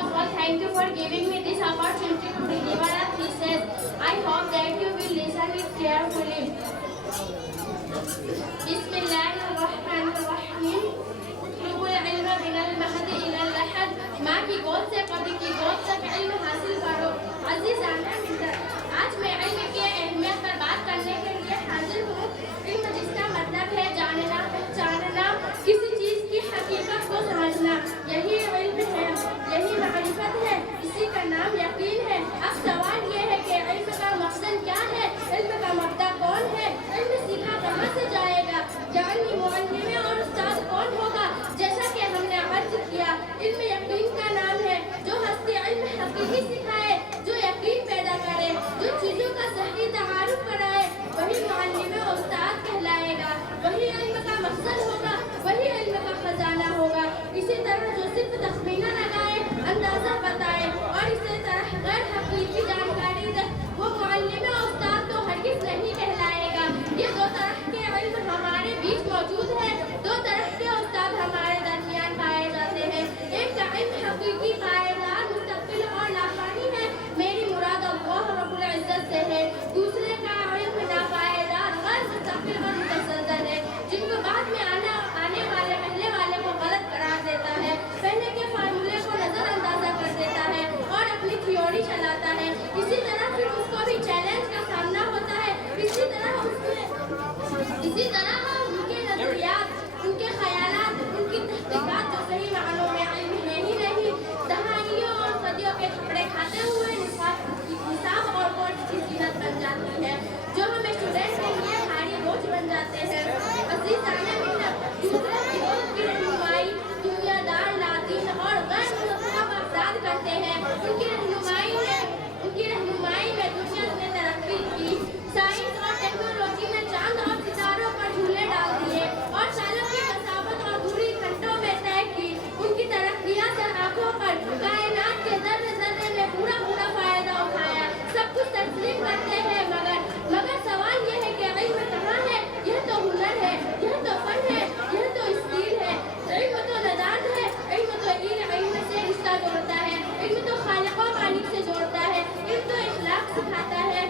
of all, thank you for giving me this opportunity to deliver a thesis. I hope that you will listen it carefully. बिस्मिल्लाहिर्रहमानिर्रहीम। उतलुबुल इल्म मिनल महद इलल लहद। माँ की गोद से कभी की गोद तक इल्म हासिल करो। अज़ीज़ाना मिल्लत, आज मैं इल्म की अहमियत पर बात करने के लिए हाजिर हूँ। इल्म जिसका मतलब है जानना, पहचानना, किसी चीज़ की हकीकत को समझना, यही इल्म है, यही मारिफत है, इसी का नाम यकीन है। अब सवाल ये है कि इल्म का मकसद क्या है, इल्म का मबदा कौन है, इल्म सीखा कहाँ से जाएगा, यानी मुअल्लिम और उस्ताद कौन होगा। जैसा कि हमने अर्ज किया, इल्म यकीन का नाम है, जो हस्ती इल्म हकीकी सिखाए, जो यकीन पैदा करे, जो चीज़ों का सही तारुफ कराए, वही मुअल्लिम और उस्ताद कहलाएगा, वही इल्म का मकसद होगा, वही इल्म का खजाना होगा। इसी तरह जो सिर्फ तखमीना लगाए, अंदाजा बताए और इसी तरह गैर हकीकी जानकारी दे, वो मुअल्लिम और उस्ताद तो हरगिज़ नहीं कहलाएगा। ये दो तरह के इल्म हमारे बीच मौजूद है, दो तरह के उस्ताद हमारे दरमियान पाए जाते हैं। एक का इल्म हकीकी पायदार, मुस्तकिल और लाफानी है, मेरी मुराद अल्लाह रब्बुल इज्जत से है। दूसरे का इल्म नापायदार, गैर मुस्तकिल और मुतसद्दर है, जिनको बाद में आने वाले पहले वाले को गलत करार देता है, पहले के फार्मूले को नजरअंदाजा कर देता है और अपनी थ्योरी चलाता है। इसी तरह फिर उसको भी चैलेंज का सामना होता है। इसी तरह उनके नजरियात, उनके ख्यालात, उनकी तहकीकात जो सही मानों में इल्म है ही नहीं, दहाइयों और सदियों के कपड़े खाते हुए निसाब और कोर्ट की जीनत बन जाती है, जो हमें स्टूडेंट के लिए भारी बोझ बन जाते हैं। अज़ीज़ाना मिल्लत, दूसरे गिरोह की रहनुमाई दुनियादार, लादीन और गैर मुनज़्ज़म अफराद करते हैं। उनकी रहनुमाई में दुनिया ने तरक्की की, साइंस और टेक्नोलॉजी ने चांद और सितारों पर झूले डाल दिए और सालों की मसाफत और दूरी घंटों में तय की। उनकी तरक्कियां से आंखों पर कायनात के ज़र्रे ज़र्रे में पूरा फायदा उठाया। सब कुछ तस्लीम करते हैं, मगर सवाल ये है कि इल्म कहाँ है। यह तो हुनर है, यह तो फन है, यह तो स्किल है। इल्म तो नदान है, इल्म तो इल्म से रिश्ता जोड़ता है, इल्म तो खालिक और मालिक से जोड़ता है, इल्म तो इखलाक सिखाता है,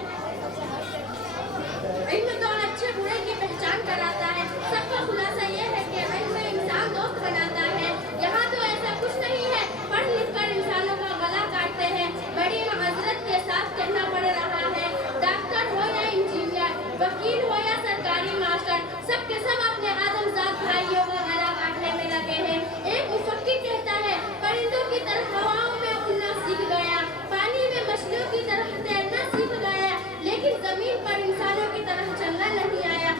इल्म तो अच्छे बुरे की पहचान कराता है। सबका खुलासा ये है कि इल्म इंसान दोस्त बनाता है। यहाँ तो ऐसा कुछ नहीं है, पढ़ लिख कर इंसानों का गला काटते हैं। बड़ी माजरत के साथ कहना पड़ रहा है, डॉक्टर हो या इंजीनियर, वकील हो या सरकारी मास्टर, सबके सब अपने आदमजात भाइयों का गला काटने में लगे हैं। एक मुफक्किर कहता है, परिंदों की तरह हवाओं में उड़ना सीख गया, पानी में मछलियों की तरह तैरना सीख गया, लेकिन जमीन पर इंसानों की तरह चलना नहीं आया।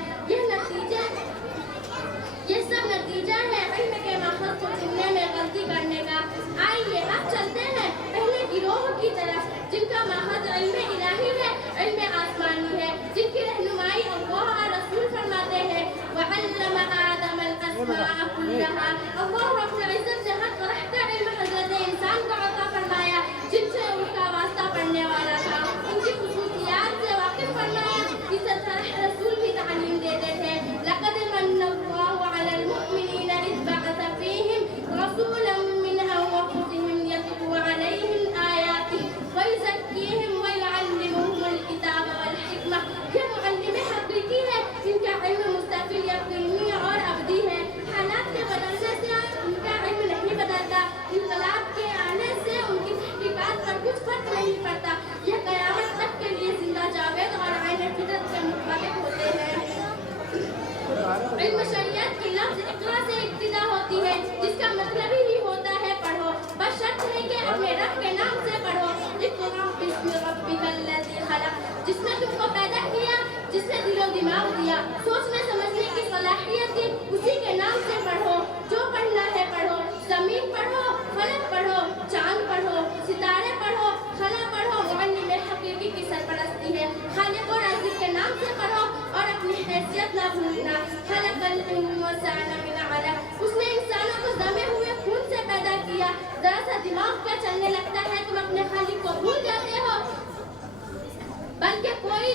ये सब नतीजा है इल्म के मकसद को चुनने में गलती करने का। आइए अब चलते हैं पहले गिरोह की तरफ, जिनका मकसद इल्म इलाही है, इल्म आसमानी है, जिनकी रहनुमाई अल्लाह और रसूल फरमाते हैं, वअल्लम आदम अल-अस्माअ कुल्लहा। अल्लाह रब्बुल इज्जत ने हक रहकर इल्म हज़रत इंसान को अता फरमाया, जिनसे उनका वास्ता पड़ने वाला था, उनकी खुसूसियात से वाकिफ फरमाया। इस तरह रसूल भी तालीम देते थे, लक़द मन्नल्लाहु अलल मुअ्मिनीना इज़ बअस फ़ीहिम रसूलन मिन अनफुसिहिम यतलू अलैहिम आयातिही व युज़क्कीहिम व युअल्लिमुहुमुल किताब वल हिकमा। ये मुअल्लिम हकीकी है, इनका इल्म मुस्तकिल, यकीनी और अबदी है। हालात के बदलने से उनका इल्म नहीं बदलता, इनकलाब के आने से उनकी तहकीकात पर कुछ फर्क नहीं पड़ता। यह क़यामत तक के लिए जिंदा जावेद और आईने फितरत के मुताबिक होते हैं। इल्म शरीयत की लफ्ज़ इक़रा से इब्तिदा होती है, जिसका मतलब ही होता है पढ़ो, बस शर्त है कि अपने रब के नाम से पढ़ो। इक़रा बिस्मि रब्बिकल लज़ी खलक़, जिसने तुमको पैदा किया, जिसने दिलो दिमाग दिया, सोचने समझने की सलाहियत दी, उसी के नाम से पढ़ो। जो पढ़ना है पढ़ो, ज़मीन पढ़ो, फलक पढ़ो, चांद पढ़ो, सितारे पढ़ो, खला पढ़ो। मुअल्लिम हकीकी की सरपरस्ती है, खालिक और राज़िक के नाम से पढ़ो और अपनी हैसियत ना भूलना। खलक़ल इंसाना मिन अलक़, उसने इंसानों को जमे हुए खून से पैदा किया। जरा सा दिमाग क्या चलने लगता है, तुम अपने खालिक को भूल जाते हो। बल्कि कोई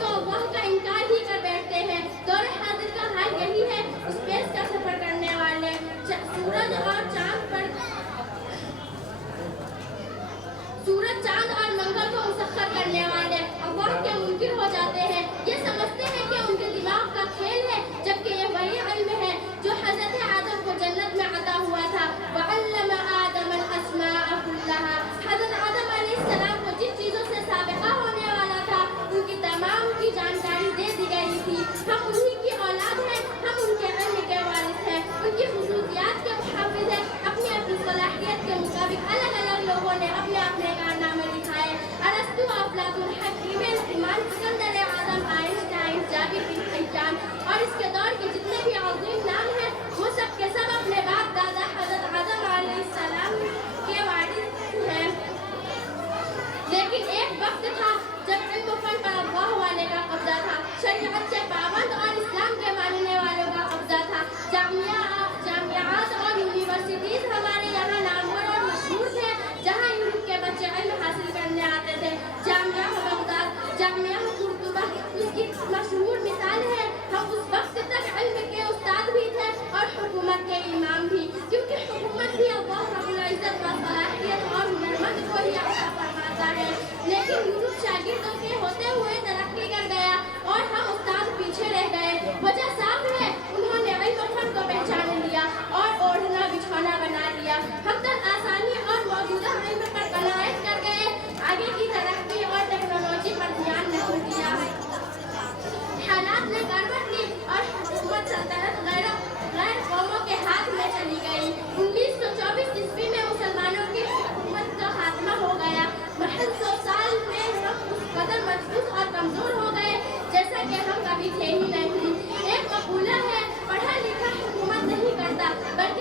तो अल्लाह का इनकार ही कर बैठते हैं। दौर हाजिर का हाल यही है। स्पेस का सफर करने वाले सूरज और चांद पर जामिया कुर्तुबा उसकी मशहूर मिसाल है। हम उस वक्त तक इल्म के उस्ताद भी थे और हुकूमत के इमाम भी, क्योंकि हुकूमत भी अल्लाह रब्बुल इज्जत व सलाहियत और हुनरमंद को ही अता फरमाता है। लेकिन यूसुफ शागिर्दों के होते हुए तरक्की कर गया और हम उस्ताद पीछे रह गए। वजह साफ है, उन्होंने इल्म फन को पहचान लिया और ओढ़ना बिछौना बना लिया। हम तक आसानी और मौजूदा इल्म पर कनायत कर गए, आगे की तरक्की और टेक्नोलॉजी पर ध्यान नहीं दिया। हालात ने करवट ली और हुकूमत सल्तनत गैर कौमों के हाथ में चली गई। 1924 ईस्वी में मुसलमानों की हुकूमत का खात्मा हो गया। महज 100 साल में हम उस कदर मजबूत और कमजोर हो गए जैसा कि हम कभी थे ही नहीं। एक मकूला है, पढ़ा लिखा हुकूमत नहीं करता बल्कि